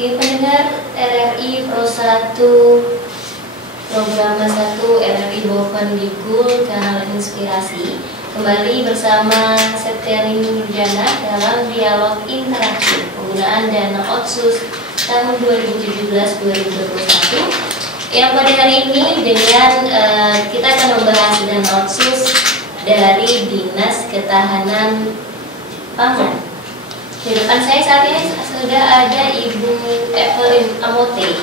Pendengar RRI Pro 1 Program 1 RRI Bovendigul Kanal Inspirasi kembali bersama Septianing Nurjana dalam dialog interaktif penggunaan dana Otsus tahun 2017-2021 yang pada hari ini dengan kita akan membahas dana Otsus dari Dinas Ketahanan Pangan. Di depan saya saat ini sudah ada Ibu Evelyn Amote.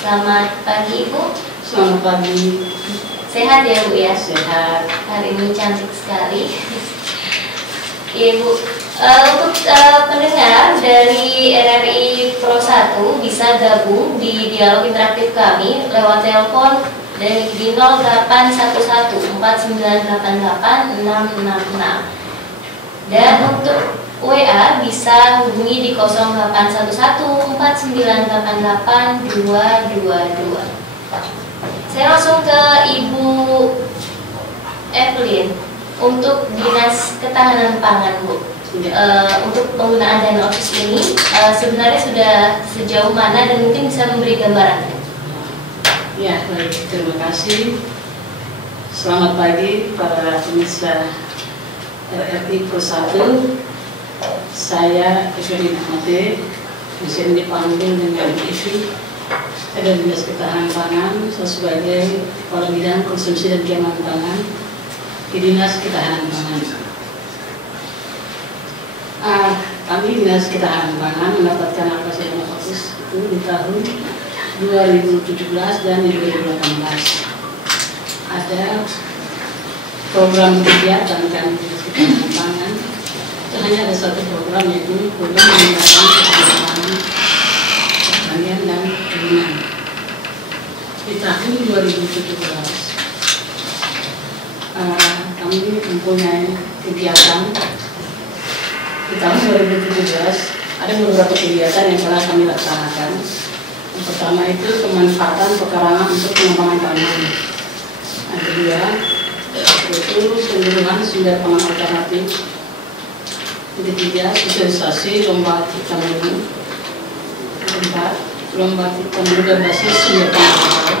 Selamat pagi Ibu. Selamat pagi. Sehat ya Bu ya? Sehat. Hari ini cantik sekali. Ibu, untuk pendengar dari RRI Pro 1 bisa gabung di dialog interaktif kami lewat telepon di 0811 4988 666. Dan untuk WA bisa hubungi di 0811 4988 222. Saya langsung ke Ibu Evelyn untuk Dinas Ketahanan Pangan Bu. Untuk penggunaan dana Otsus ini sebenarnya sudah sejauh mana dan mungkin bisa memberi gambaran? Ya, baik, terima kasih. Selamat pagi para pemirsa RRI Pro 1. Saya Evelyn Amote, bisa dipanggil dengan Ivi. Saya dari Dinas Ketahanan Pangan, saya sebagai Kepala Bidang Konsumsi dan Keamanan Pangan di Dinas Ketahanan Pangan. Kami Dinas Ketahanan Pangan mendapatkan alokasi dana Otsus itu di tahun 2017 dan 2018. Ada program kegiatan kami Dinas Ketahanan Pangan. Hanya ada satu program, yaitu program peningkatan kesejahteraan pertanian dan perkebunan. Di tahun 2017 kami mempunyai kegiatan. Di tahun 2017 ada beberapa kegiatan yang telah kami laksanakan. Yang pertama itu pemanfaatan pekarangan untuk pengembangan tanaman. Yang kedua yaitu penyuluhan sumber pangan alternatif. Yang ketiga, sosialisasi lomba cipta menu. Yang keempat, lomba cipta menu berbasis sumber pangan.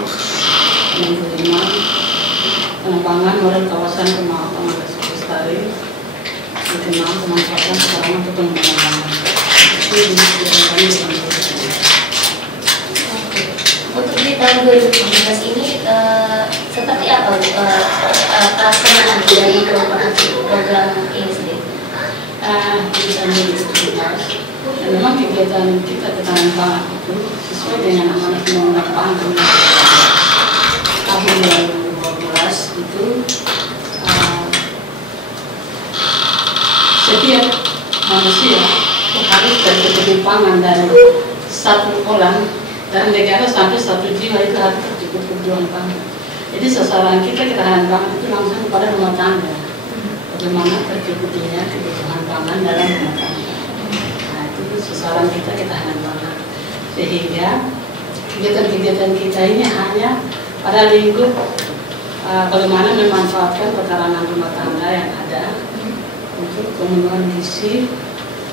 Yang kelima, pengembangan model kawasan pemakaman lestari. Yang keenam, pemanfaatan pekarangan untuk pengembangan pangan. Itu kegiatan kami dalam Untuk di tahun 2017 ini seperti apa pelaksanaan dari program ini sendiri? Kegiatan 2017 dan memang kegiatan kita ketahanan pangan itu sesuai dengan amanat undang-undang pangan tahun 2012 itu setiap manusia harus tercukupi pangan dari satu orang dan negara sampai 1 jiwa itu harus tercukupi kebutuhan pangan. Jadi sasaran kita ketahanan pangan itu langsung kepada rumah tangga. Bagaimana tercukupinya kebutuhan pangan dalam rumah tangga. Nah, itu sasaran kita ketahanan pangan. Sehingga kegiatan-kegiatan kita ini hanya pada lingkup bagaimana memanfaatkan pekarangan rumah tangga yang ada untuk pemenuhan gizi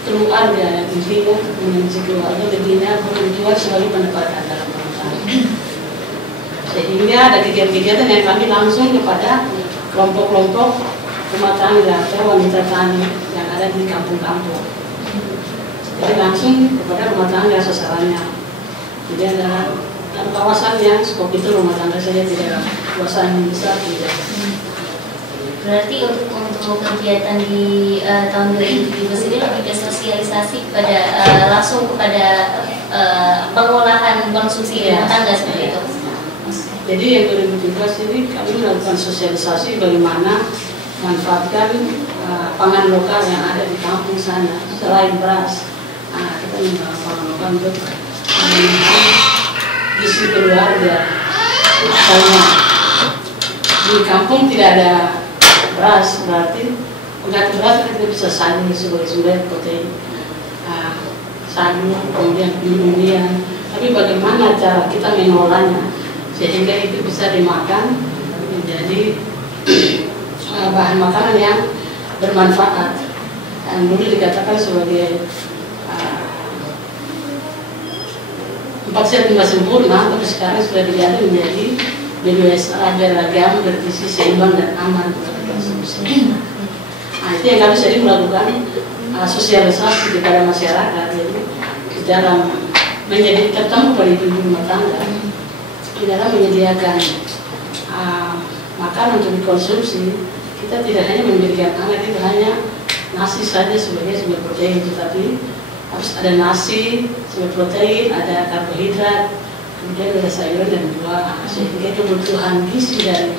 keluarga, intinya pemenuhan gizi keluarga, lebihnya menjual sebagai pendapatan dalam rumah tangga. Sehingga ada kegiatan-kegiatan yang kami langsung kepada kelompok-kelompok rumah tangga atau wanita tani yang ada di kampung-kampung. Jadi langsung kepada rumah tangga sasarannya. Jadi ada kawasan yang skop itu rumah tangga saja, tidak kawasan yang besar tidak. Berarti untuk kegiatan di tahun 2017 ini lebih ke sosialisasi pada langsung kepada pengolahan konsumsi rumah tangga seperti itu. Jadi yang 2017 ini kami melakukan sosialisasi bagaimana manfaatkan pangan lokal yang ada di kampung sana selain beras. Kita membawa pangan lokal untuk memenuhi gizi keluarga. Misalnya di kampung tidak ada beras, berarti enggak beras kita bisa sayur sebagai sumber protein, sayur kemudian umbi-umbian. Tapi bagaimana cara kita mengolahnya sehingga itu bisa dimakan menjadi bahan makanan yang bermanfaat, yang dulu dikatakan sebagai 4 sehat 5 sempurna, tapi sekarang sudah diganti menjadi BDSA beragam, bergizi, seimbang dan aman untuk konsumsi. Nah, itu yang kami sering melakukan sosialisasi kepada masyarakat, jadi di dalam menjadi ketemu pada ibu rumah tangga, di dalam menyediakan makanan untuk dikonsumsi. Kita tidak hanya memberikan anak itu hanya nasi saja sebagai sumber protein, tetapi harus ada nasi sumber protein, ada karbohidrat, kemudian ada sayuran dan buah, sehingga kebutuhan gizi dari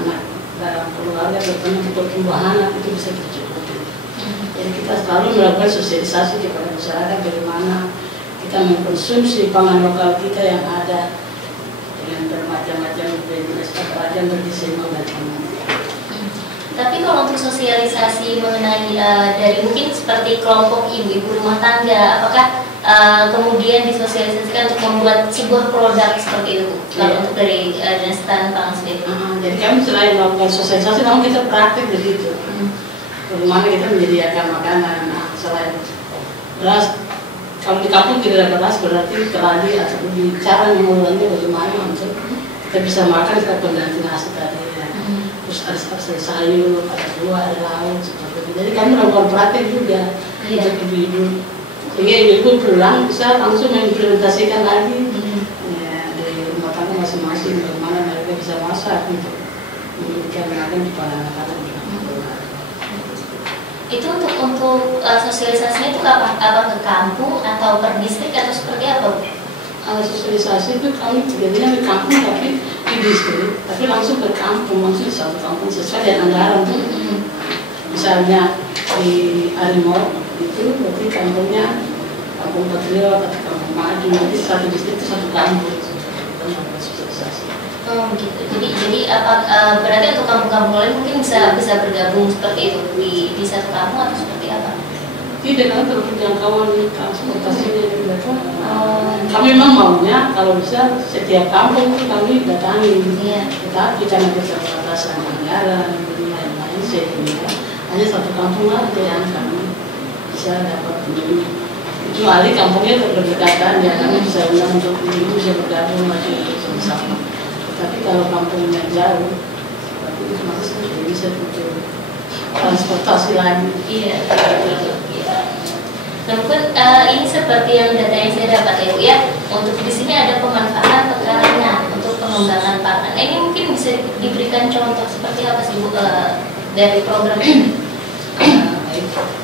anak dalam keluarga terutama untuk pertumbuhan anak itu bisa tercukupi. Jadi kita selalu melakukan sosialisasi kepada masyarakat bagaimana kita mengkonsumsi pangan lokal kita yang ada dengan bermacam-macam beragam bergizi dan aman. Tapi kalau untuk sosialisasi mengenai dari mungkin seperti kelompok ibu-ibu rumah tangga, apakah kemudian disosialisasikan untuk membuat sebuah produk seperti itu? Kalau untuk dari Dinas Ketahanan Pangan sendiri? Jadi kami selain melakukan sosialisasi, namun kita praktik begitu. Bagaimana kita menyediakan makanan, selain beras. Kalau di kampung tidak ada beras, berarti keladi atau cara mengulangnya bagaimana untuk kita bisa makan kita pengganti nasi tadi. Terus ada sayur, ada buah, ada lauk seperti itu. Jadi kami melakukan praktik juga untuk ibu-ibu. Sehingga ibu-ibu pulang bisa langsung mengimplementasikan lagi dari rumah tangga masing-masing bagaimana mereka bisa masak untuk memberikan makan kepada anak-anak. Itu untuk sosialisasinya itu apa ke kampung atau per distrik atau seperti apa? Sosialisasi itu kami jadinya di kampung tapi di distrik, tapi langsung ke kampung, langsung di satu kampung sesuai dengan anggaran. Misalnya di Harimau itu berarti kampungnya Kampung Patriot atau Kampung Maju, jadi satu distrik itu satu kampung. Sosialisasi. Oh gitu. Jadi apa berarti untuk kampung-kampung lain mungkin bisa bergabung seperti itu di satu kampung atau seperti apa? Tidak, karena terlalu jangkauan transportasinya juga. Kami memang maunya kalau bisa setiap kampung itu kami datangi. Tetapi karena keterbatasan anggaran dan lain-lain sehingga hanya satu kampung aja yang kami bisa dapat ini. Kecuali kampungnya berdekatan ya kami bisa undang untuk ibu bisa bergabung lagi untuk sama. Tapi kalau kampungnya jauh, berarti itu masih tidak bisa untuk transportasi lagi. Iya. Nah, mungkin ini seperti yang data yang saya dapat ya Bu ya. Untuk di sini ada pemanfaatan pekarangan untuk pengembangan pangan. Nah, ini mungkin bisa diberikan contoh seperti apa sih Bu dari program ini?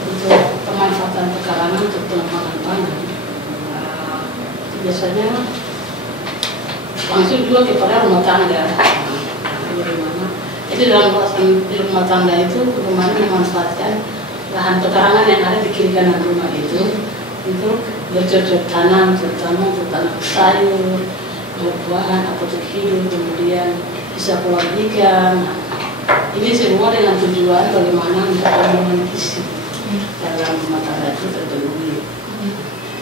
Untuk pemanfaatan pekarangan untuk pengembangan pangan, biasanya langsung juga kepada rumah tangga. Bagaimana? Jadi dalam rumah tangga itu bagaimana memanfaatkan lahan pekarangan yang ada di kiri kanan rumah itu untuk bercocok tanam, terutama untuk tanam sayur, buah-buahan, apotek hidup, kemudian bisa keluar ikan. Ini semua dengan tujuan bagaimana untuk pengembangan gizi dalam rumah tangga itu terpenuhi.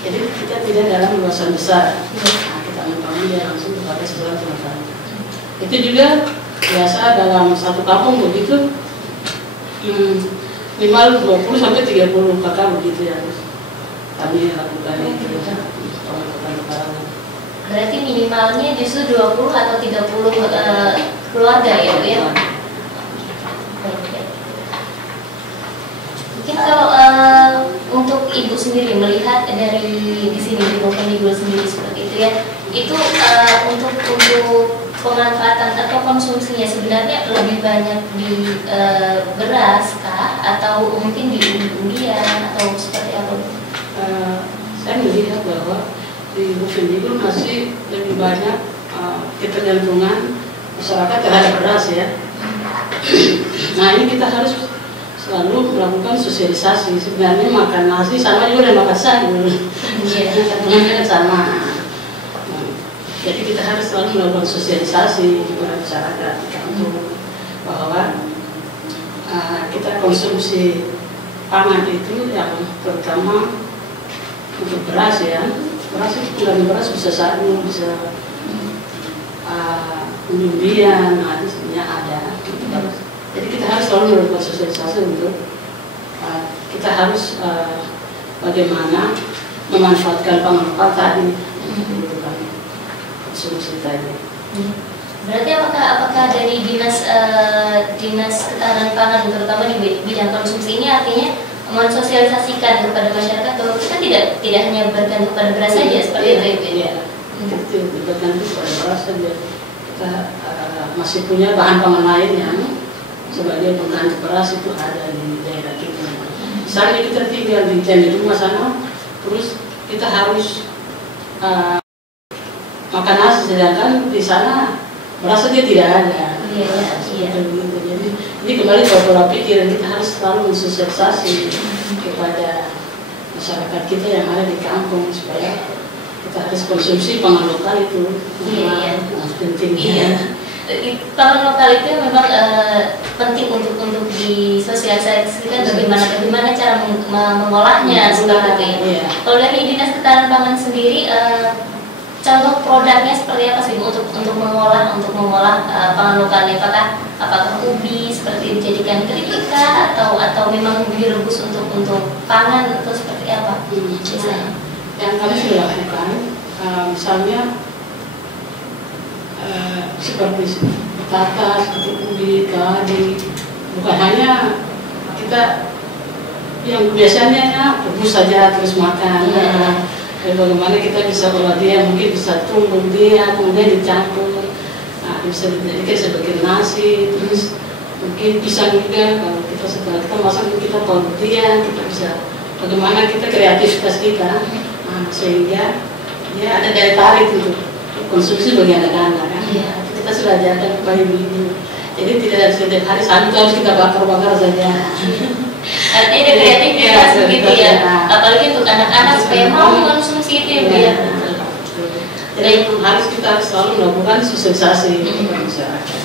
Jadi kita tidak dalam luasan besar, kita membangun langsung kepada seluruh rumah tangga. Itu juga biasa dalam satu kampung begitu. Minimal 20 sampai 30 kakak begitu ya kami lakukan itu pengetahuan. Berarti minimalnya justru 20 atau 30 keluarga ya Bu ya? Mungkin kalau untuk Ibu sendiri melihat dari di sini di Bogor Ibu sendiri seperti itu ya, itu untuk pemanfaatan atau konsumsinya sebenarnya lebih banyak di beras kah atau mungkin di umbi-umbian atau seperti apa? Saya melihat bahwa di Bukit itu masih lebih banyak ketergantungan masyarakat terhadap beras ya. Nah ini kita harus selalu melakukan sosialisasi. Sebenarnya makan nasi sama juga dengan makan sayur. Iya, sama. Jadi kita harus selalu melakukan sosialisasi kepada masyarakat di kampung bahwa kita konsumsi pangan itu yang terutama untuk beras ya. Beras itu bukan beras bisa sayur, bisa umbi-umbian, itu sebenarnya ada. Jadi kita harus selalu melakukan sosialisasi untuk kita harus bagaimana memanfaatkan pangan lokal tadi. konsumsi tadi. Berarti apakah dari dinas ketahanan pangan terutama di bidang konsumsi ini artinya mensosialisasikan kepada masyarakat bahwa kita tidak hanya bergantung pada beras saja seperti itu Ibu? Iya, itu bergantung pada beras saja. Kita masih punya bahan pangan lain yang sebagai pengganti beras itu ada di daerah kita. Misalnya kita tinggal di rumah sana, terus kita harus makan nasi, sedangkan di sana beras saja tidak ada. Iya. Jadi kembali ke pola pikir, kita harus selalu mensosialisasi kepada masyarakat kita yang ada di kampung supaya kita harus konsumsi pangan lokal itu. Iya. Pentingnya. Pangan lokal itu memang penting untuk disosialisasikan bagaimana cara mengolahnya seperti itu. Iya. Kalau dari Dinas Ketahanan Pangan sendiri, contoh produknya seperti apa sih untuk mengolah pangan lokalnya? Apakah ubi seperti dijadikan keripik atau memang direbus untuk pangan atau seperti apa? Misalnya Yang kami sudah lakukan, misalnya seperti batata, seperti ubi, keladi, bukan hanya kita yang biasanya rebus saja terus makan. Bagaimana kita bisa olah dia, mungkin bisa tumbuk dia, kemudian dicampur, bisa dijadikan sebagai nasi, terus mungkin pisang juga. Kalau kita setelah kita masak kita taruh dia, kita bisa bagaimana kita kreativitas kita, sehingga dia ada daya tarik untuk konsumsi bagi anak-anak. Kita sudah ajarkan kepada ibu-ibu, jadi tidak setiap hari satu harus kita bakar saja. Artinya ada kreativitas begitu ya, apalagi untuk anak-anak supaya mau mengkonsumsi itu ya. Jadi harus kita selalu melakukan sosialisasi kepada masyarakat.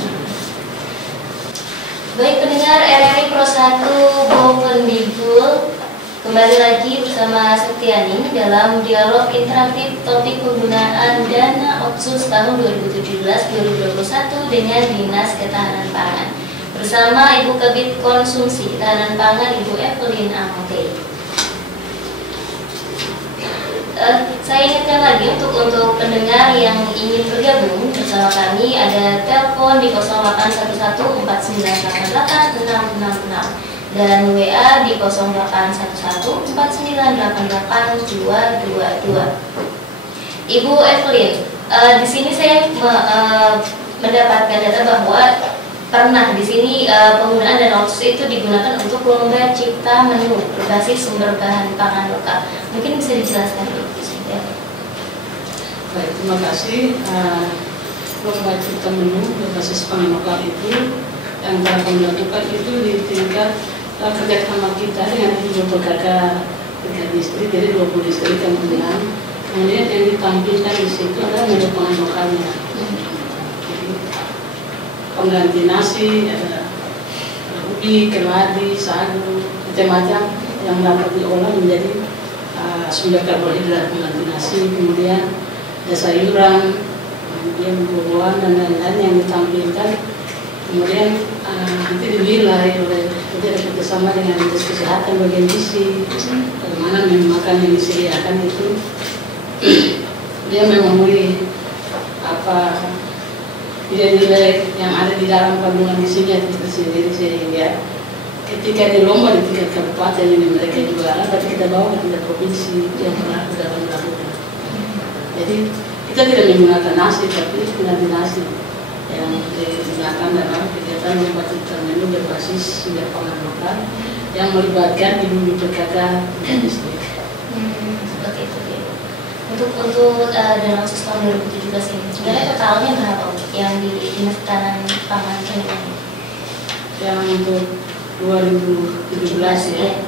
Baik pendengar RRI Pro 1 Bovendigul, kembali lagi bersama Septiani dalam dialog interaktif topik penggunaan dana Otsus tahun 2017-2021 dengan Dinas Ketahanan Pangan. Bersama Ibu Kabid Konsumsi Ketahanan Pangan Ibu Evelyn Amote. Saya ingatkan lagi untuk pendengar yang ingin bergabung bersama kami, ada telepon di 081149886666 dan WA di 081149882222. Ibu Evelyn, di sini saya mendapatkan data bahwa pernah di sini penggunaan dana Otsus itu digunakan untuk lomba cipta menu berbasis sumber bahan pangan lokal. Mungkin bisa dijelaskan dulu ya. Baik, terima kasih. Lomba cipta menu berbasis pangan lokal itu yang telah kami lakukan itu di tingkat kerjasama kita dengan 20 distrik, jadi 20 distrik kemudian yang ditampilkan di situ adalah menu pangan lokalnya. Pengganti nasi, ubi, keladi, sagu, macam-macam yang dapat diolah menjadi sumber karbohidrat pengganti nasi, kemudian ada sayuran, kemudian buah-buahan dan lain-lain yang ditampilkan, kemudian nanti dinilai oleh ada kerjasama dengan dinas kesehatan bagian gizi, bagaimana makan yang disediakan itu dia memenuhi apa nilai-nilai yang ada di dalam kandungan gizinya itu sendiri, sehingga ketika di lomba di tingkat kabupaten ini mereka juara, berarti kita bawa ke tingkat provinsi yang pernah dalam melakukan. Jadi kita tidak menggunakan nasi, tapi pengganti nasi yang digunakan dalam kegiatan lomba cipta menu berbasis sumber pangan lokal yang melibatkan ibu-ibu PKK distrik. Seperti itu ya. Untuk dana Otsus tahun 2017 ini sebenarnya totalnya berapa yang di Dinas Ketahanan Pangan ini? Yang untuk 2017 ya.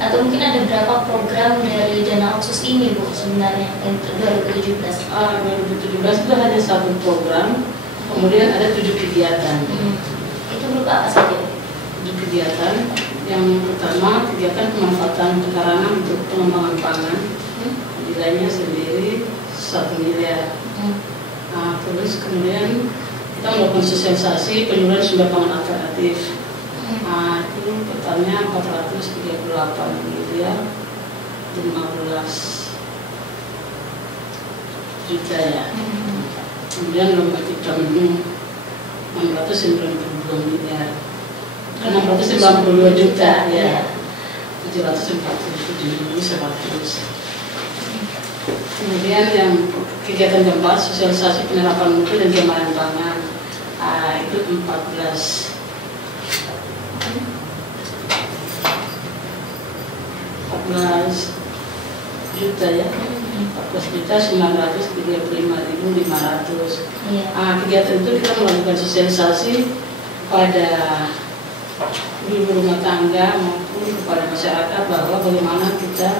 Atau mungkin ada berapa program dari dana Otsus ini Bu sebenarnya untuk 2017? 2017 itu hanya satu program, kemudian ada 7 kegiatan. Itu berupa apa saja? 7 kegiatan. Yang pertama, kegiatan pemanfaatan pekarangan untuk pengembangan pangan, nilainya sendiri 1 miliar. Terus kemudian kita melakukan sosialisasi penyuluhan sumber pangan alternatif. Itu totalnya 438 miliar 15 juta ya. Kemudian lomba cipta menu 692 miliar. 692 juta ya. 747.100. Kemudian yang kegiatan keempat, sosialisasi penyerapan mutu dan keamanan pangan, itu 14 juta ya, 14.935.500. Kegiatan itu kita melakukan sosialisasi kepada ibu rumah tangga maupun kepada masyarakat bahwa bagaimana kita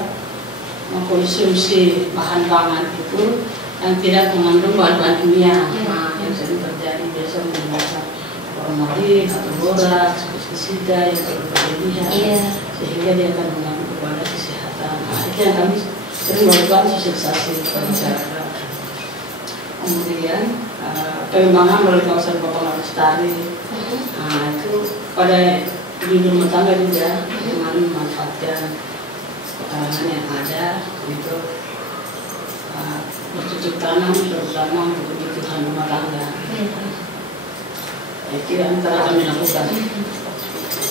mengkonsumsi bahan pangan itu yang tidak mengandung bahan-bahan kimia. Yang sering terjadi biasa menggunakan formalin atau boraks, pestisida yang berlebihan, sehingga dia akan mengganggu kepada kesehatan. Itu yang kami sering melakukan sosialisasi kepada masyarakat. Kemudian pengembangan melalui kawasan Bapak Lestari, itu pada ibu rumah tangga juga bagaimana memanfaatkan pekarangan yang ada untuk bercocok tanam terutama untuk kebutuhan rumah tangga. Itu yang telah kami lakukan.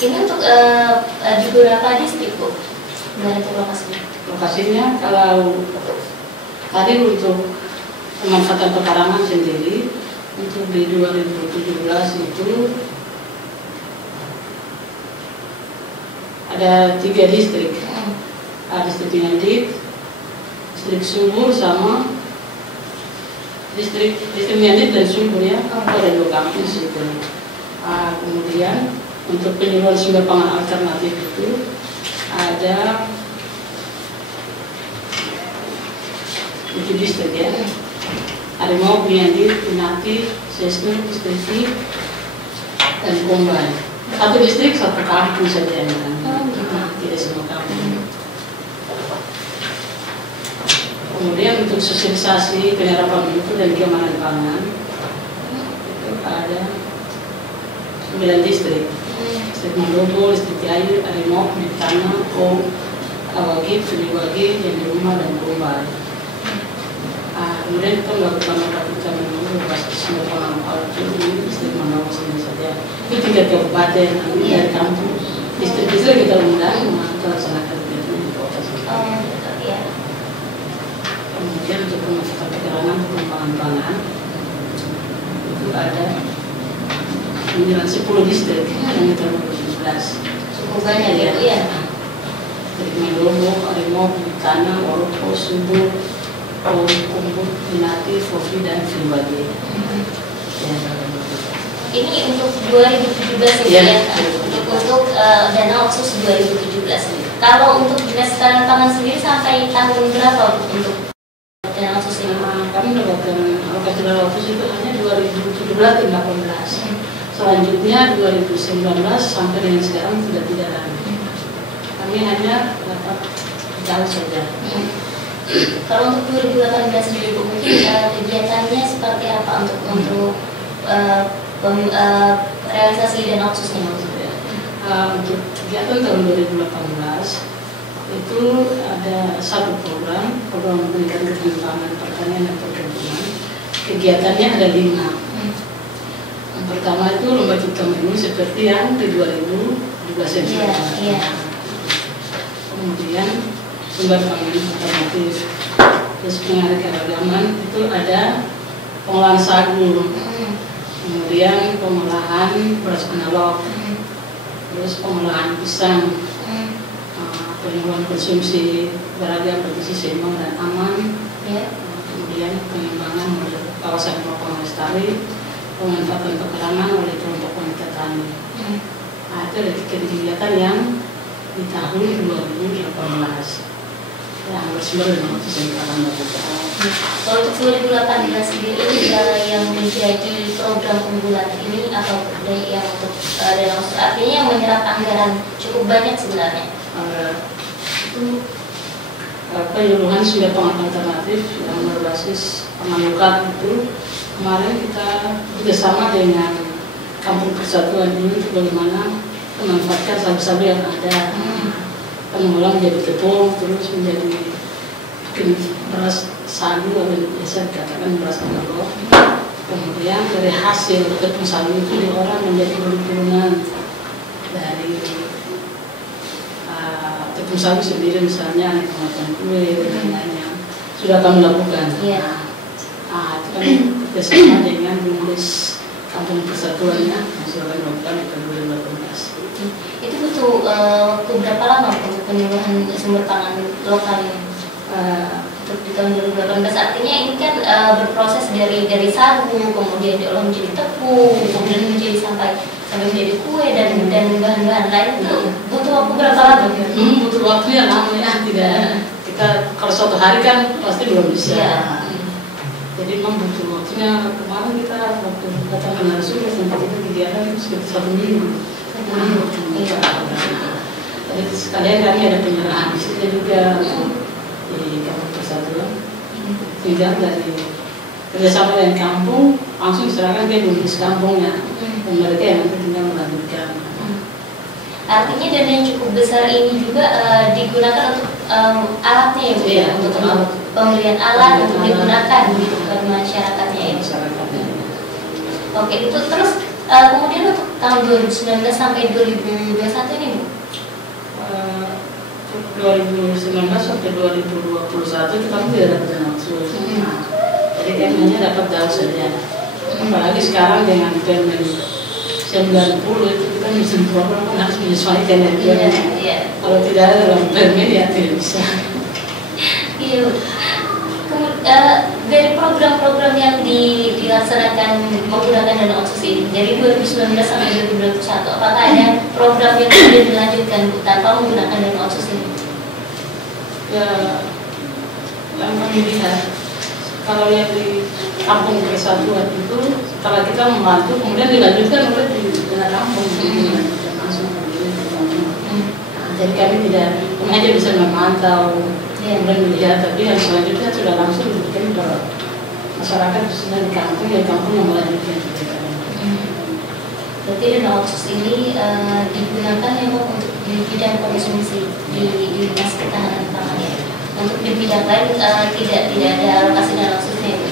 Ini untuk di beberapa distrik, Bu? Dari lokasinya? Lokasinya kalau tadi untuk pemanfaatan pekarangan sendiri untuk di 2017 itu ada 3 distrik. Distrik Nyandit, distrik Sumur sama distrik Nyandit dan Sumur ya, ada 2 kampus itu. Kemudian untuk penyuluhan sumber pangan alternatif itu ada 7 distrik ya. Harimau, Nyandit, Pinati, Sesnu, Istriti, dan Kombay. 1 distrik 1 kampung saja yang tidak semua kampung. Kemudian untuk sosialisasi penyerapan mutu dan keamanan pangan itu ada 9 distrik. Distrik Mandobo, distrik Ayu, Harimau, Bintana, Kom, Awagi, Siliwagi, Yang Rumah, dan Kombay. Kemudian kita melakukan kita menunggu basis sumber pangan itu di distrik Mandobo sendiri saja. Itu 3 kabupaten dari kampung. Distrik-distrik kita undang untuk melaksanakan kegiatan di kota sekitar. Kemudian untuk pemanfaatan pekarangan pengembangan pangan itu ada 10 distrik yang kita 17. Cukup banyak ya, Bu ya. Dari Mandobo, Harimau, Bintana, Woropo, Sumur, Kumpul, Pinati, Fofi, dan Siliwagi. Ini untuk 2017 ya, untuk dana otsus 2017. Kalau untuk dinas ketahanan pangan sendiri sampai tahun berapa untuk dana otsus ini? Kami mendapatkan alokasi dana otsus itu hanya 2017 dan 2018. Selanjutnya 2019 sampai dengan sekarang sudah tidak lagi. Kami hanya dapat jauh saja. Kalau untuk 2018 sendiri, Bu, mungkin kegiatannya seperti apa untuk realisasi dana otsusnya maksudnya? Untuk kegiatan tahun 2018 itu ada 1 program pendidikan ketahanan pertanian dan perkebunan. Kegiatannya ada 5. Yang pertama itu lomba cipta menu seperti yang di 2012 ini. Kemudian sumber pangan alternatif, terus pengaruh keragaman itu ada pengolahan sagu, kemudian pengolahan beras analog, terus pengolahan pisang, penyuluhan konsumsi beragam bergizi seimbang dan aman, kemudian pengembangan kawasan Bapak Lestari, pemanfaatan pekarangan oleh kelompok wanita tani. Itu ada kegiatan yang di tahun 2018 yang bersumber dengan otsus yang kita akan lakukan. Kalau untuk 2018 sendiri yang menjadi program unggulan ini atau yang untuk dana otsus artinya yang menyerap anggaran cukup banyak sebenarnya. Itu penyuluhan sumber pangan alternatif yang berbasis pangan lokal itu kemarin kita bekerjasama dengan Kampung Persatuan ini untuk bagaimana memanfaatkan sabu-sabu yang ada, mengolah menjadi tepung, terus menjadi bikin beras sagu atau biasa dikatakan beras analog. Kemudian dari hasil tepung sagu itu diolah menjadi bulu-bulunan dari tepung sagu sendiri, misalnya pembuatan kue dan lainnya sudah kami lakukan. Itu kan bersama dengan menulis Kampung Persatuannya yang sudah kami lakukan di tahun 2018. Itu butuh waktu berapa lama untuk penyuluhan sumber pangan lokal ini? Untuk di tahun 2018, artinya ini kan berproses dari sagu, kemudian diolah menjadi tepung, kemudian menjadi sampai menjadi kue dan bahan-bahan lain. Itu butuh waktu berapa lama? Butuh waktu yang lama ya, tidak kita kalau suatu hari kan pasti belum bisa. Jadi memang butuh waktunya. Kemarin kita waktu datang ke narasumber sampai kita kegiatan itu sekitar 1 minggu. Jadi sekalian kami ada penyerahan di sini juga di Kampung Persatuan. Tinggal dari kerjasama dengan kampung langsung diserahkan ke Bumdes kampungnya dan mereka yang nanti tinggal melanjutkan. Artinya dana yang cukup besar ini juga digunakan untuk alatnya ya Bu, untuk pembelian alat untuk digunakan gitu ke masyarakatnya ya. Oke, itu terus kemudian untuk tahun 2019 sampai 2021 ini Bu? 2019 sampai 2021 itu kami tidak dapat dana otsus. Jadi kami hanya dapat DAO saja. Apalagi sekarang dengan Permen 90 itu kita mesin program kan harus menyesuaikan dengan dia. Kalau tidak ada dalam Permen ya tidak bisa. Iya. Dari program-program yang dilaksanakan menggunakan dana otsus ini dari 2019 sampai 2021, apakah ada program yang kemudian dilanjutkan tanpa menggunakan dana otsus ini? Ya, yang kami lihat kalau yang di Kampung Persatuan itu setelah kita membantu kemudian dilanjutkan oleh di dana kampung dilanjutkan langsung jadi kami tidak hanya bisa memantau kemudian melihat, tapi yang selanjutnya sudah langsung diberikan ke masyarakat khususnya di kampung, ya kampung yang melanjutkan kegiatan. Berarti dana otsus ini digunakan memang untuk di bidang konsumsi di Dinas Ketahanan Pangan ya. Untuk di bidang lain tidak ada alokasi dana otsusnya ya.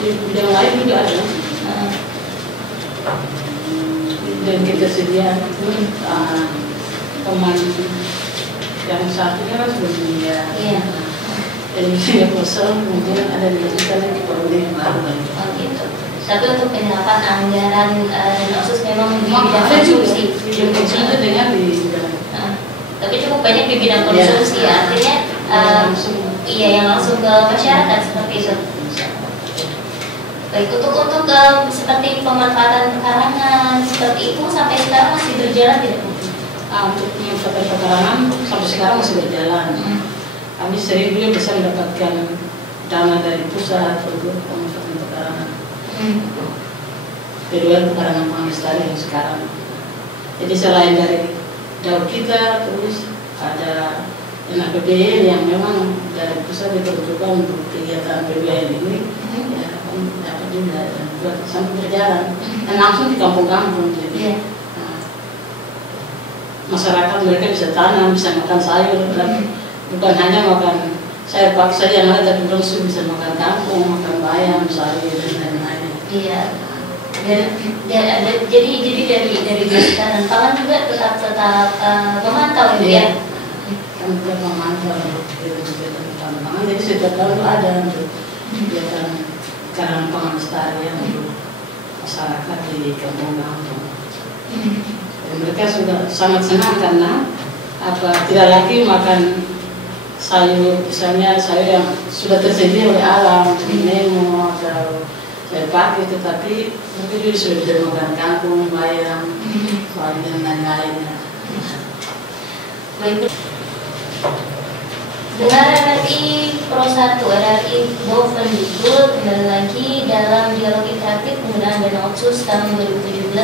Di bidang lain juga ada. Dan ketersediaan teman yang satunya kan sudah meninggal. Jadi misalnya kosong kemudian ada dilanjutkan lagi program yang baru lagi. Oh gitu. Tapi untuk penyerapan anggaran dana otsus memang di bidang konsumsi. Konsumsi dengan di bidang. Tapi cukup banyak di bidang konsumsi ya. Artinya yang langsung ke masyarakat seperti itu. Baik, untuk seperti pemanfaatan pekarangan seperti itu sampai sekarang masih berjalan tidak Bu? Untuk pemanfaatan pekarangan sampai sekarang masih berjalan. Kami sering juga bisa mendapatkan dana dari pusat untuk pemanfaatan pekarangan. Kedua pekarangan pangan lestari yang sekarang. Jadi selain dari DAO kita, terus ada APBN yang memang dari pusat diperuntukkan untuk kegiatan APBN ini, ya dapat juga dan buat sampai berjalan dan langsung di kampung-kampung. Jadi masyarakat mereka bisa tanam, bisa makan sayur, dan bukan hanya makan sayur pagi saja yang ada, tapi langsung bisa makan kangkung, makan bayam, sayur dan lain-lain. Iya. Jadi dari Ketahanan Pangan juga tetap memantau ya. Kami juga memantau kegiatan pangan, jadi setiap tahun ada untuk kegiatan Ketahanan Pangan lestari yang untuk masyarakat di kampung-kampung. Mereka sudah sangat senang karena tidak lagi makan sayur, misalnya sayur yang sudah tersedia oleh alam, nemo atau sayur pagi, tetapi mereka juga sudah bisa makan kangkung, bayam, sayur dan lain-lainnya. Dengan RRI Pro 1, RRI Bovendikbud kembali lagi dalam dialog interaktif penggunaan dana otsus tahun 2017-2021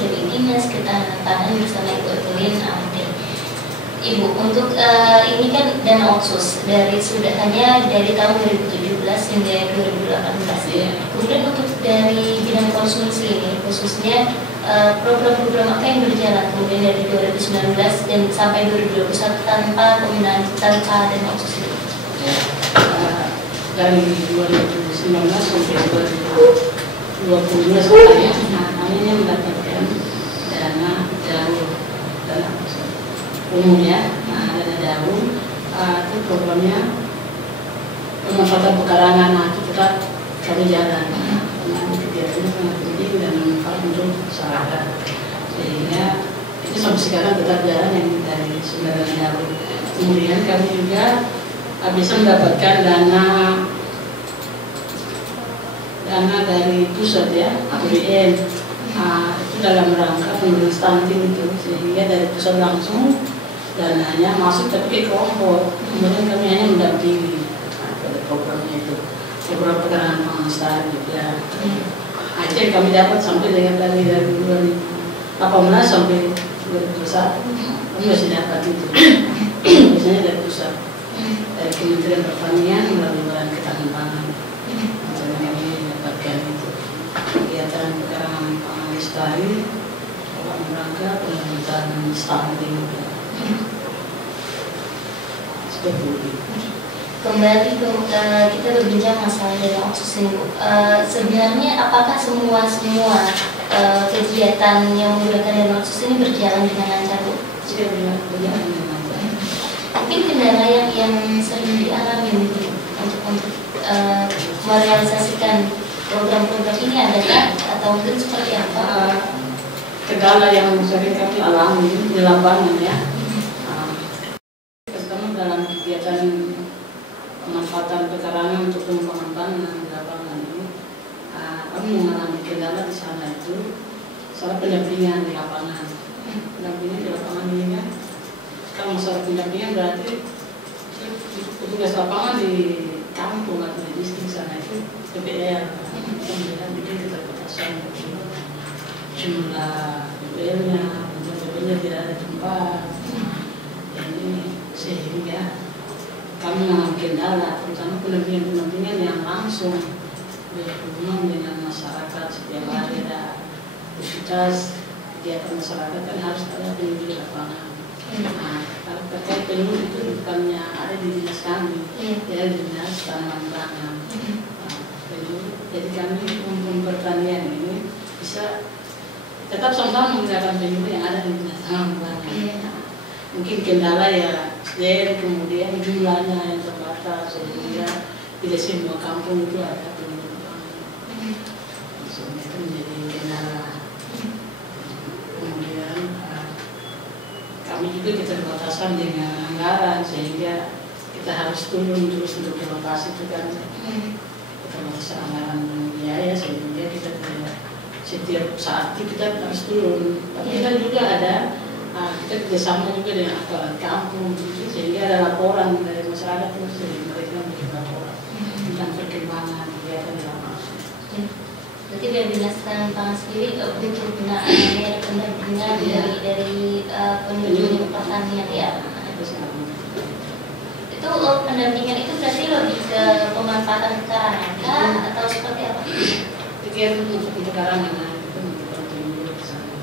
dari Dinas Ketahanan Pangan bersama Ibu Evelyn Amde. Ibu, untuk ini kan dana otsus sudah hanya dari tahun 2017 hingga 2018. Kemudian untuk dari bidang konsumsi ini khususnya program-program apa yang berjalan kemudian dari 2019 dan sampai 2021 tanpa penggunaan tanpa dana otsus itu? Dari 2019 sampai 2022 saya namanya mendapatkan dana daur, dana umum ya, dana daur itu programnya pemanfaatan pekarangan. Itu tetap kami jalan karena kegiatannya sangat penting dan bermanfaat untuk masyarakat, sehingga itu sampai sekarang tetap jalan yang dari sumber dana daur. Kemudian kami juga bisa mendapatkan dana dari pusat ya, APBN. Itu dalam rangka pemberian stunting itu, sehingga dari pusat langsung dananya masuk tapi ke kelompok, kemudian kami hanya mendampingi pada programnya itu, program pekarangan pangan lestari juga. Itu yang kami dapat sampai dengan dari 2018 sampai 2021 kami masih dapat itu. Biasanya dari pusat, dari Kementerian Pertanian melalui Badan Ketahanan Pangan. Kami dapatkan itu kegiatan pekarangan pangan lestari dalam rangka peningkatan stunting. Seperti itu. Kembali kita berbincang masalah dana otsus ini. Sebenarnya apakah semua kegiatan yang menggunakan dana otsus ini berjalan dengan lancar, Bu? Berjalan dengan lancar. Mungkin kendala yang sering dialami untuk merealisasikan program-program ini adakah atau mungkin seperti apa? Kendala yang sering kami alami di lapangan ya, terutama dalam kegiatan pemanfaatan pekarangan untuk pengembangan pangan di lapangan ini, kami mengalami kendala di sana itu soal pendampingan di lapangan. Pendampingan di lapangan ini kan, kalau masalah pendampingan berarti petugas lapangan di kampung atau di distrik sana itu PPR, kemudian bikin keterbatasan jumlah PPR-nya, PPR-nya tidak ada tempat. Jadi sehingga kami mengalami kendala, terutama pendampingan yang langsung berhubungan dengan masyarakat. Setiap hari ada aktivitas kegiatan masyarakat kan harus ada penyuluh di lapangan. Kalau terkait penyuluh itu bukannya ada di dinas kami, ya di dinas tanaman pangan. Jadi kami umum pertanian ini bisa tetap sama-sama menggunakan penyuluh yang ada di dinas tanaman pangan. Mungkin kendala ya SDM, kemudian jumlahnya yang terbatas, sehingga tidak semua kampung itu ada penyuluh pangan. Itu menjadi kendala. Kemudian kami juga keterbatasan dengan anggaran, sehingga kita harus turun terus untuk ke lokasi itu kan, keterbatasan anggaran dan biaya, sehingga kita setiap saat itu kita harus turun. Tapi kita juga ada kita kerjasama juga dengan aparat kampung, sehingga ada laporan dari masyarakat terus, sehingga mereka memberi laporan tentang perkembangan kegiatan di lapangan. Berarti dari dinas pangan sendiri untuk pendampingan dari penyuluh pertanian ya. Itu pendampingan itu berarti lebih ke pemanfaatan pekarangan atau seperti apa? Kegiatan untuk pekarangan itu menentukan penyuluh ke sana,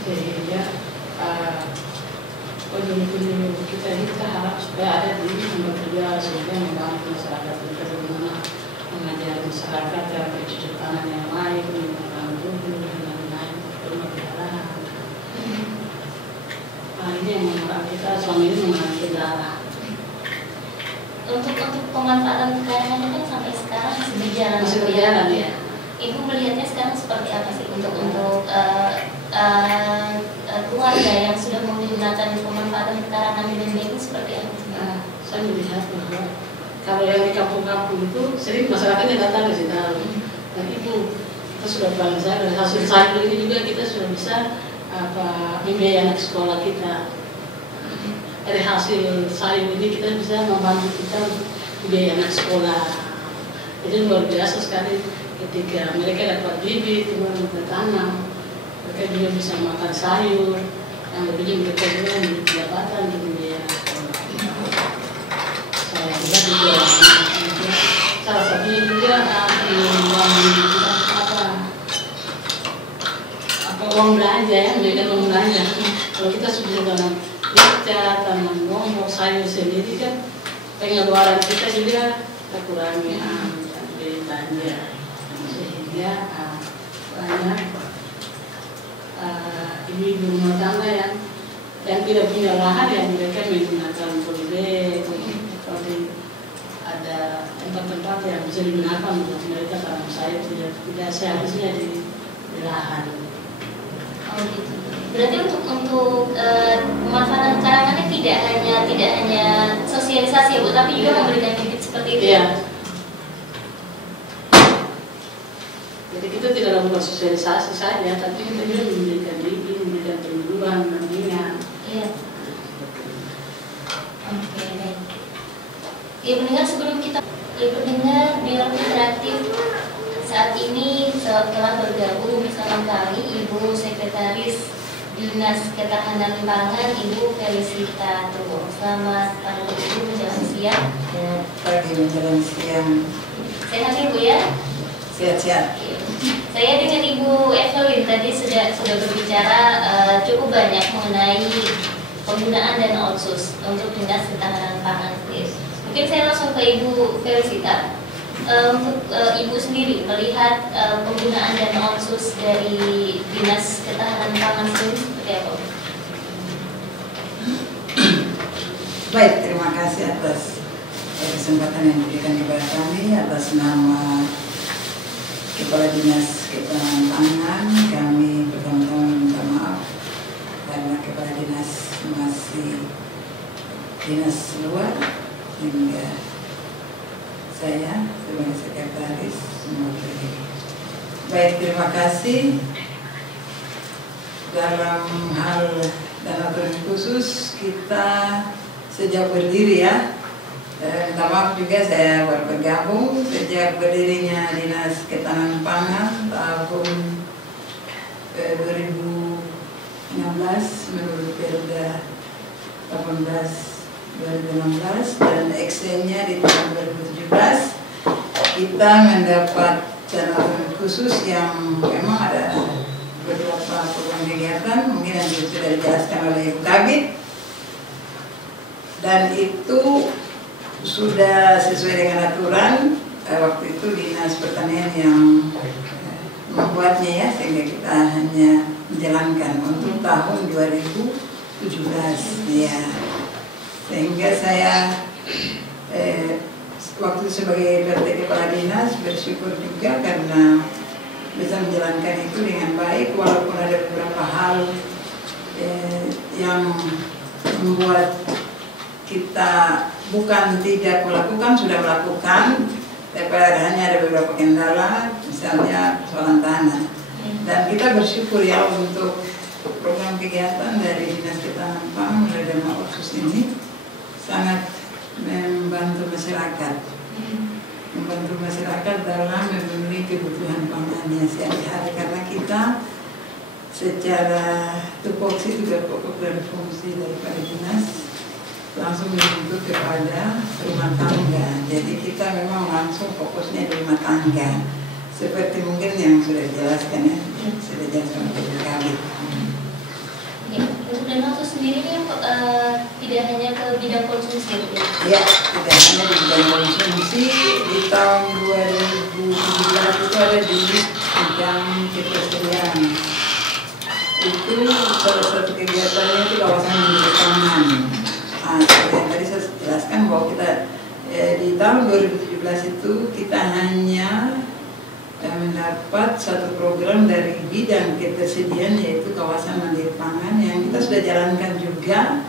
sehingga penyuluh kita ini kita harap supaya ada di tempat kerja, sehingga membantu masyarakat kita bagaimana mengajar masyarakat cara bercocok tanam yang baik, menggunakan tubuh dan lain-lain, pemeliharaan. Ini yang menurut kita selama ini mengalami kendala. Untuk pemanfaatan pekarangan itu kan sampai sekarang masih berjalan ya. Ibu melihatnya sekarang seperti apa sih untuk keluarga yang sudah menggunakan pemanfaatan pekarangan dengan baik itu seperti apa? Saya melihat bahwa kalau yang di kampung-kampung itu sering masyarakatnya datang ke situ. Dan ibu kita sudah bangsa dari hasil sayur ini juga kita sudah bisa membiayai anak sekolah kita. Dari hasil sayur ini kita bisa membantu kita membiayai anak sekolah. Jadi luar biasa sekali ketika mereka dapat bibit, kemudian bertanam, mereka juga bisa makan sayur, yang lebihnya mereka juga memiliki pendapatan untuk membiayai sekolah. Saya juga salah satunya juga uang belanja ya, memberikan uang belanja. Kalau kita sudah dalam rica, tanam lombok, sayur sendiri kan pengeluaran kita juga kita kurangi sampai belanja, sehingga banyak ibu-ibu rumah tangga yang tidak punya lahan yang mereka menggunakan polybag atau ada tempat-tempat yang bisa digunakan untuk mereka tanam sayur tidak seharusnya di lahan. Oh gitu. Berarti untuk pemanfaatan karangannya tidak hanya sosialisasi Bu, tapi juga memberikan bibit seperti itu. Iya. Jadi kita tidak lakukan sosialisasi saja, tapi kita juga memberikan bibit, memberikan penyuluhan, bimbingan. Iya. Oke, baik. Ya pendengar, sebelum kita pendengar dialog interaktif saat ini telah bergabung bersama kami Ibu Sekretaris Dinas Ketahanan Pangan Ibu Felicita Tuh. Selamat pagi Ibu, menjelang siang. Pagi menjelang siang. Sehat Ibu ya? Sehat-sehat. Saya dengan Ibu Evelyn tadi sudah berbicara cukup banyak mengenai penggunaan dana otsus untuk Dinas Ketahanan Pangan sendiri. Mungkin saya langsung ke Ibu Felicita. Untuk Ibu sendiri melihat penggunaan dana otsus dari Dinas Ketahanan Pangan sendiri seperti apa? Baik, terima kasih atas kesempatan yang diberikan kepada kami. Atas nama Kepala Dinas Ketahanan Pangan, kami pertama-tama minta maaf karena Kepala Dinas masih dinas luar, sehingga saya sebagai sekretaris mewakili. Baik, terima kasih. Dalam hal dana otonomi khusus kita sejak berdiri ya. Minta maaf juga saya baru bergabung sejak berdirinya Dinas Ketahanan Pangan tahun 2016 menurut Perda 18/2016 dan extennya di tahun 2017 kita mendapat dana otonomi khusus yang memang ada beberapa program kegiatan mungkin yang sudah dijelaskan oleh Ibu Kabit, dan itu sudah sesuai dengan aturan. Waktu itu Dinas Pertanian yang membuatnya ya, sehingga kita hanya menjalankan untuk tahun 2017 ya. Sehingga saya waktu sebagai PLT Kepala Dinas bersyukur juga karena bisa menjalankan itu dengan baik, walaupun ada beberapa hal yang membuat kita bukan tidak melakukan, sudah melakukan, tapi hanya ada beberapa kendala, misalnya soal tanah. Dan kita bersyukur ya untuk program kegiatan dari Dinas Ketahanan Pangan melalui dana otsus ini sangat membantu masyarakat, dalam memenuhi kebutuhan pangannya sehari-hari, karena kita secara tupoksi juga pokok dan fungsi daripada dinas langsung menuntut kepada rumah tangga. Jadi kita memang langsung fokusnya di rumah tangga, seperti mungkin yang sudah dijelaskan ya, sudah dijelaskan oleh kami. Untuk dana otsus sendiri kan tidak hanya ke bidang konsumsi ya, tidak hanya di bidang konsumsi. Di tahun 2017 itu ada di bidang ketersediaan. Itu salah satu kegiatannya itu kawasan industri pangan. Seperti yang tadi saya jelaskan bahwa kita di tahun 2017 itu kita hanya mendapat satu program dari bidang ketersediaan, yaitu kawasan mandiri pangan, yang kita sudah jalankan juga.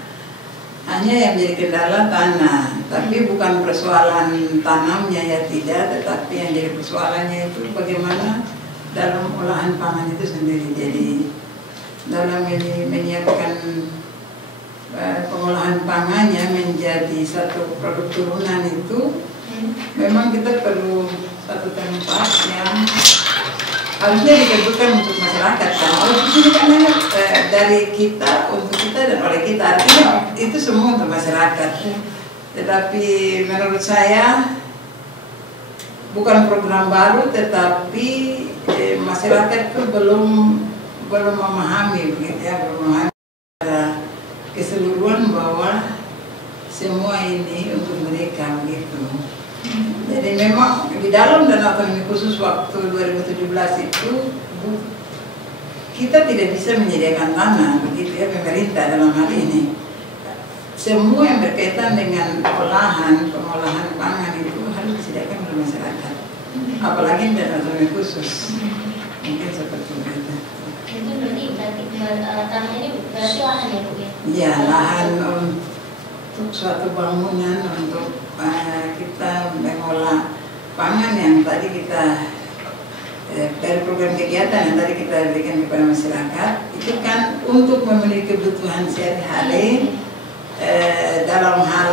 Hanya yang menjadi kendala tanah, tapi bukan persoalan tanamnya ya, tidak, tetapi yang jadi persoalannya itu bagaimana dalam olahan pangan itu sendiri. Jadi dalam menyiapkan pengolahan pangannya menjadi satu produk turunan itu memang kita perlu satu tempat yang harusnya ditentukan untuk masyarakat, kan? Oleh itu kan dari kita, untuk kita dan oleh kita, artinya itu semua untuk masyarakat. Tetapi menurut saya bukan program baru, tetapi masyarakat itu belum memahami begitu ya, belum memahami keseluruhan bahwa semua ini untuk mereka begitu. Jadi memang di dalam dana otonomi khusus waktu 2017 itu kita tidak bisa menyediakan tanah begitu ya, pemerintah dalam hal ini. Semua yang berkaitan dengan pengolahan pangan itu harus disediakan oleh masyarakat. Apalagi dana otonomi khusus. Mungkin seperti itu. Itu berarti tanah ini berarti lahan ya Bu ya? Iya, lahan untuk suatu bangunan untuk kita mengolah pangan yang tadi kita dari program kegiatan yang tadi kita berikan kepada masyarakat itu kan untuk memenuhi kebutuhan sehari-hari dalam hal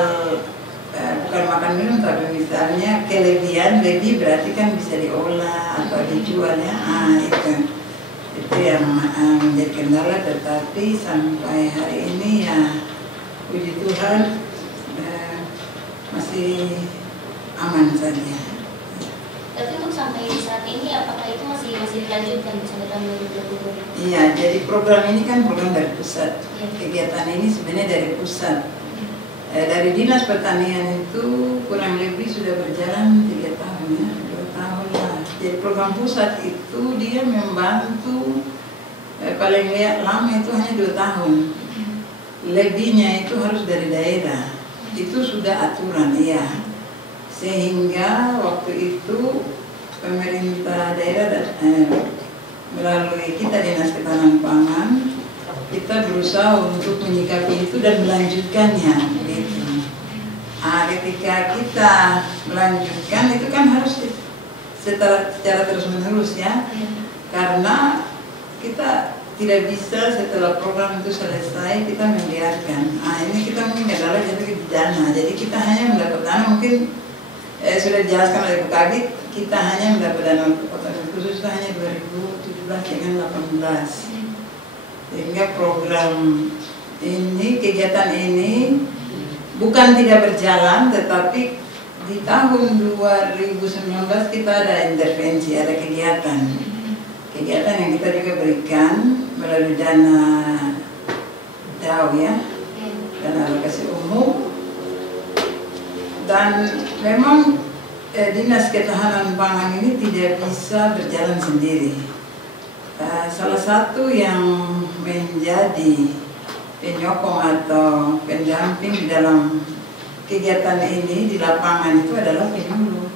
bukan makan minum tapi misalnya kelebihan lebih berarti kan bisa diolah atau dijual ya, itu yang menjadi kendala, tetapi sampai hari ini ya puji Tuhan masih aman saja. Tapi untuk sampai saat ini apakah itu masih dilanjutkan sampai tahun 2020? Iya, jadi program ini kan program dari pusat. Kegiatan ini sebenarnya dari pusat. Dari Dinas Pertanian itu kurang lebih sudah berjalan 3 tahun ya, 2 tahun lah. Jadi program pusat itu dia membantu paling lama itu hanya 2 tahun. Lebihnya itu harus dari daerah. Itu sudah aturan ya. Sehingga waktu itu pemerintah daerah melalui kita Dinas Ketahanan Pangan kita berusaha untuk menyikapi itu dan melanjutkannya gitu. Ketika kita melanjutkan itu kan harus secara terus menerus ya, karena kita tidak bisa setelah program itu selesai kita membiarkan. Ini kita mungkin kendala jadi dana, jadi kita hanya mendapat dana mungkin sudah dijelaskan oleh Bu Kabit, kita hanya mendapat dana otonomi khusus itu hanya 2017 dengan 18. Sehingga program ini, kegiatan ini bukan tidak berjalan, tetapi di tahun 2019 kita ada intervensi, ada kegiatan yang kita juga berikan melalui dana DAU ya, dana alokasi umum. Dan memang Dinas Ketahanan Pangan ini tidak bisa berjalan sendiri. Salah satu yang menjadi penyokong atau pendamping di dalam kegiatan ini di lapangan itu adalah penyuluh.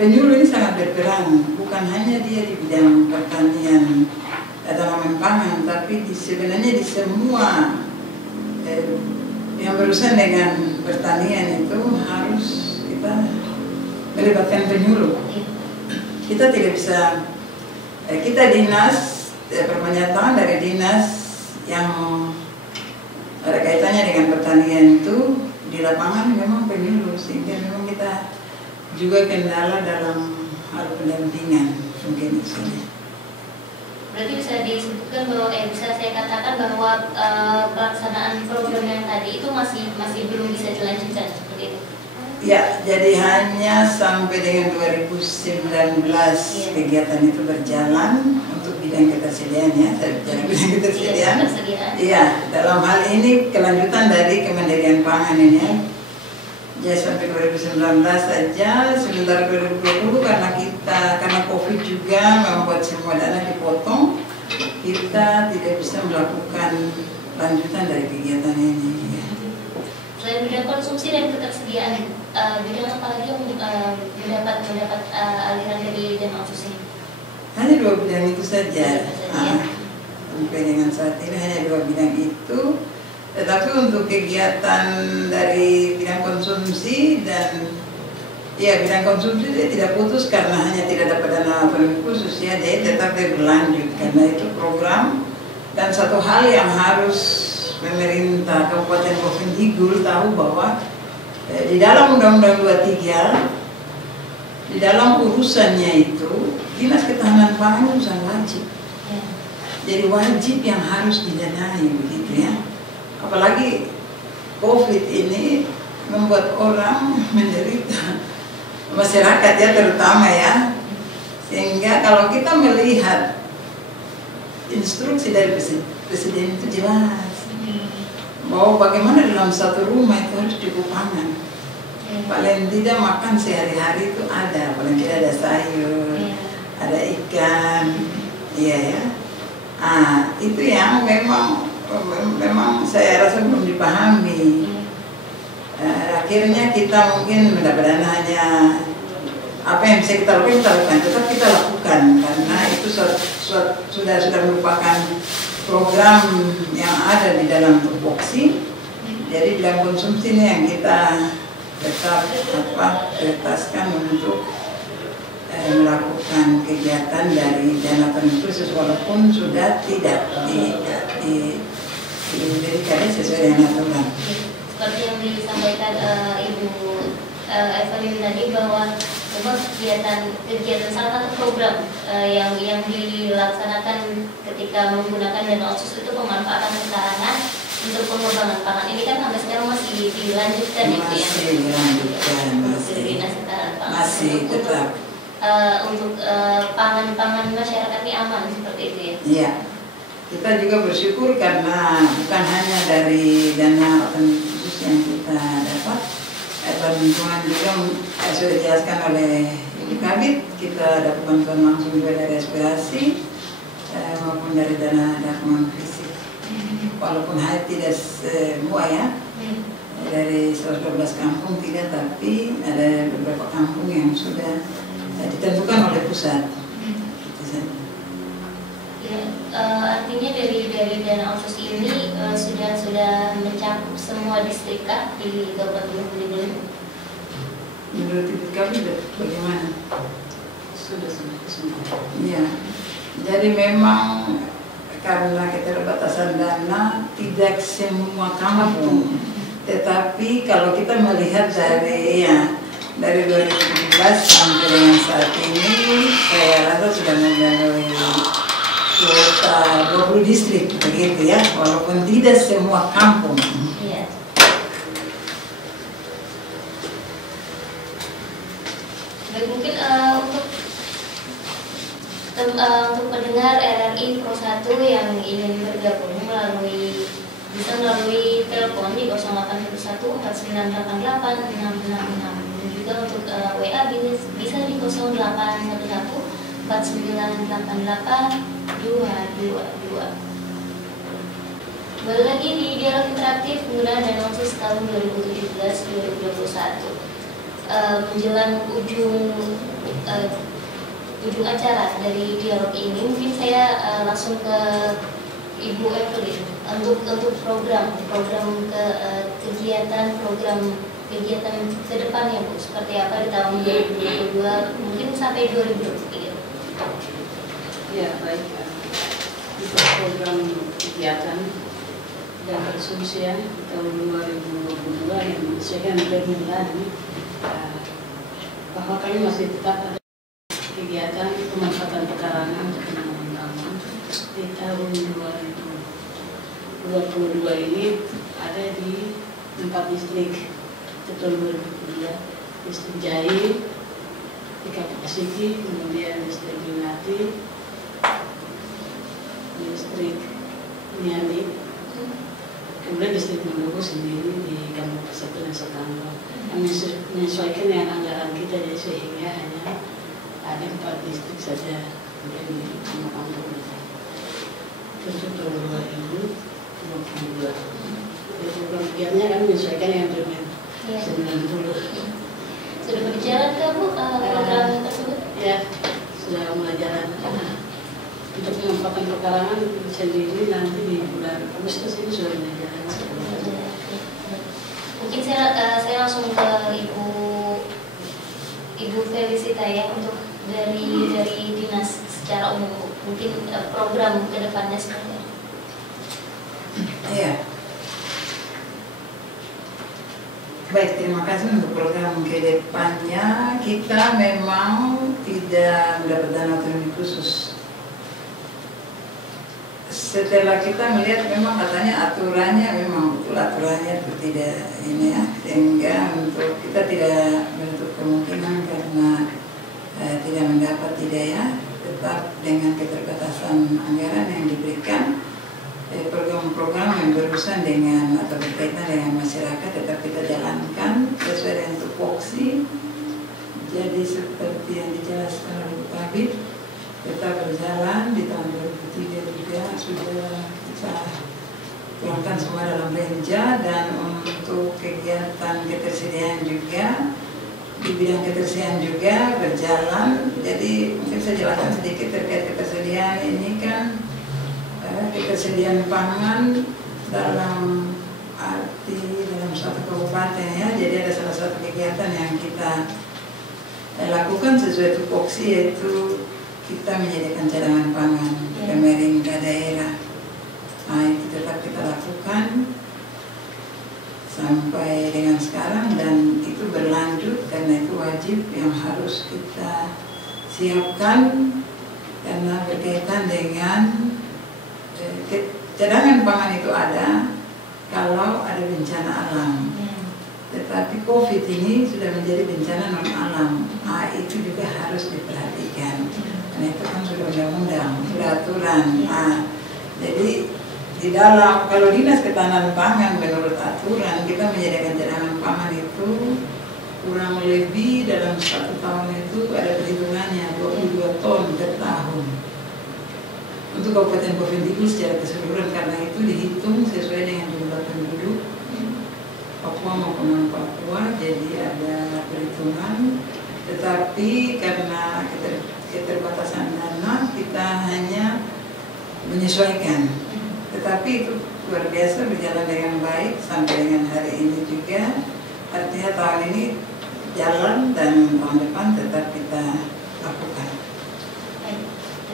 Penyuluh ini sangat berperan, bukan hanya dia di bidang pertanian tanaman pangan, tapi sebenarnya di semua yang berurusan dengan pertanian itu harus kita melibatkan penyuluh. Kita tidak bisa, kita dinas, pernyataan dari dinas yang ada kaitannya dengan pertanian itu di lapangan memang penyuluh, sehingga memang kita juga kendala dalam hal pendampingan mungkin itu. Berarti bisa disebutkan bahwa bisa saya katakan bahwa pelaksanaan program yang tadi itu masih belum bisa dilanjutkan seperti itu. Ya, jadi hanya sampai dengan 2019 kegiatan itu berjalan untuk bidang ketersediaan ya, bidang ketersediaan. Iya, dalam hal ini kelanjutan dari Kemandirian Pangan ini ya. Ya sampai 2019 saja, sementara 2020 karena COVID juga membuat semua dana dipotong, kita tidak bisa melakukan lanjutan dari kegiatan ini. Ya. Selain bidang konsumsi dan ketersediaan, bidang apa lagi yang mendapat aliran dari dana otsus ini? Hanya 2 bidang itu saja. Sampai dengan saat ini hanya 2 bidang itu. Tetapi untuk kegiatan dari bidang konsumsi dan ya bidang konsumsi dia tidak putus karena hanya tidak dapat dana otonomi khusus ya, dia tetap berlanjut karena itu program. Dan satu hal yang harus pemerintah Kabupaten Provinsi Gul tahu bahwa di dalam Undang-Undang 23 di dalam urusannya itu Dinas Ketahanan Pangan urusan wajib. Jadi wajib yang harus didanai begitu ya. Apalagi COVID ini membuat orang menderita, masyarakat ya terutama ya. Sehingga kalau kita melihat instruksi dari Presiden itu jelas bahwa bagaimana dalam satu rumah itu harus cukup pangan. Paling tidak makan sehari-hari itu ada, paling tidak ada sayur, ada ikan, iya ya. Itu yang memang saya rasa belum dipahami. Akhirnya kita mungkin mendapat dana hanya apa yang bisa kita lakukan, tetap kita lakukan karena itu sudah merupakan program yang ada di dalam tupoksi. Jadi dalam konsumsi ini yang kita tetap prioritaskan untuk melakukan kegiatan dari dana otonomi khusus walaupun sudah tidak diberikan sesuai dengan aturan. Seperti yang disampaikan Ibu Evelyn tadi bahwa memang kegiatan salah satu program yang dilaksanakan ketika menggunakan dana otsus itu pemanfaatan ketahanan untuk pengembangan pangan. Ini kan sampai sekarang masih dilanjutkan itu ya? Masih dilanjutkan, masih tetap. Untuk pangan masyarakat ini aman seperti itu ya? Iya. Kita juga bersyukur karena bukan hanya dari dana otonomi khusus yang kita dapat, bantuan juga sudah dijelaskan oleh Ibu Kabid, kita dapat bantuan langsung juga dari aspirasi maupun dari dana dukungan fisik. Walaupun tidak semua ya, dari 112 kampung tidak, tapi ada beberapa kampung yang sudah ditentukan oleh pusat. Ya, artinya dari dana otsus ini sudah mencakup semua distrik kah di Kabupaten Belitung? Menurut Ibu Kabid bagaimana? Sudah semua. Iya. Jadi memang karena keterbatasan dana tidak semua kampung. Tetapi kalau kita melihat dari 2017 sampai dengan saat ini, saya rasa sudah mencapai kuota 20 distrik begitu ya, walaupun tidak semua kampung. Iya. Baik, mungkin untuk pendengar RRI Pro 1 yang ingin bergabung bisa melalui telepon di 0811 4988 666 dan juga untuk WA bisa di 0811 4988 222. Kembali lagi di dialog interaktif penggunaan dana otsus tahun 2017-2021. Menjelang ujung acara dari dialog ini, mungkin saya langsung ke Ibu Evelyn untuk program kegiatan ke depannya Bu, seperti apa di tahun 2022 mungkin sampai 2023. Ya, baik. Untuk program kegiatan dan konsumsi ya di tahun 2022 yang disesuaikan dengan tadi, bahwa kami masih tetap ada kegiatan pemanfaatan pekarangan untuk penanaman tanaman di tahun 2022 ini ada di 4 distrik. Itu tahun 2022 distrik Jai, di Kapasiki, kemudian distrik Yunati, distrik Niani, kemudian distrik Mandowo sendiri di Kampung Persatuan Setangga. Menyesuaikan dengan anggaran kita, jadi sehingga hanya ada 4 distrik saja yang di kampung itu. Itu tahun 2022. Jadi program kegiatannya kami menyesuaikan dengan Permen 90. Sudah berjalan ke Bu program tersebut? Ya, sudah mulai jalan. Untuk pemanfaatan pekarangan sendiri nanti di bulan Agustus ini sudah mulai jalan. Mungkin saya langsung ke Ibu Felicita ya, untuk dari dinas secara umum mungkin program kedepannya seperti apa? Iya. Baik, terima kasih untuk program kedepannya. Kita memang tidak mendapat dana otonomi khusus. Setelah kita melihat memang katanya aturannya memang betul aturannya itu tidak ini ya, sehingga untuk kita tidak menutup kemungkinan karena tidak mendapat tidak ya, tetap dengan keterbatasan anggaran yang diberikan program-program yang berurusan dengan atau berkaitan dengan masyarakat tetap kita jalankan sesuai dengan tupoksi. Jadi seperti yang dijelaskan oleh Bu Kabid, tetap berjalan di tahun 2003 juga sudah kita tuangkan semua dalam renja, dan untuk kegiatan ketersediaan juga di bidang ketersediaan juga berjalan. Jadi mungkin saya jelaskan sedikit terkait ketersediaan ini kan. Ketersediaan pangan dalam arti dalam suatu kabupaten ya. Jadi ada salah satu kegiatan yang kita lakukan sesuai tupoksi, yaitu kita menyediakan cadangan pangan pemerintah daerah. Nah, itu tetap kita lakukan sampai dengan sekarang, dan itu berlanjut karena itu wajib yang harus kita siapkan karena berkaitan dengan cadangan pangan itu ada kalau ada bencana alam. Tetapi COVID ini sudah menjadi bencana non alam. Nah, itu juga harus diperhatikan. Karena itu kan sudah undang-undang, sudah aturan. Nah, jadi di dalam kalau Dinas Ketahanan Pangan menurut aturan kita menyediakan cadangan pangan itu kurang lebih dalam 1 tahun itu ada perhitungannya 22 ton per tahun. Untuk Kabupaten Bovendigul secara keseluruhan, karena itu dihitung sesuai dengan jumlah penduduk Papua maupun non Papua, jadi ada perhitungan. Tetapi karena keterbatasan dana kita hanya menyesuaikan. Tetapi itu luar biasa berjalan dengan baik sampai dengan hari ini juga. Artinya tahun ini jalan dan tahun depan tetap kita lakukan.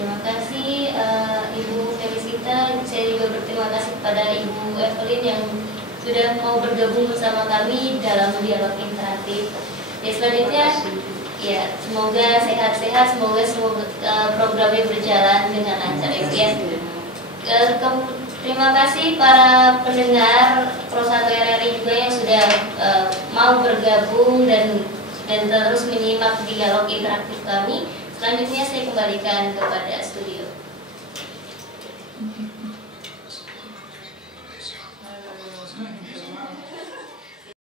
Terima kasih Ibu Felicita. Saya juga berterima kasih kepada Ibu Evelyn yang sudah mau bergabung bersama kami dalam dialog interaktif. Ya, selanjutnya, ya semoga sehat-sehat, semoga semua programnya berjalan dengan lancar ya. Terima kasih para pendengar Pro 1 RRI juga yang sudah mau bergabung dan terus menyimak dialog interaktif kami. Selanjutnya saya kembalikan kepada studio.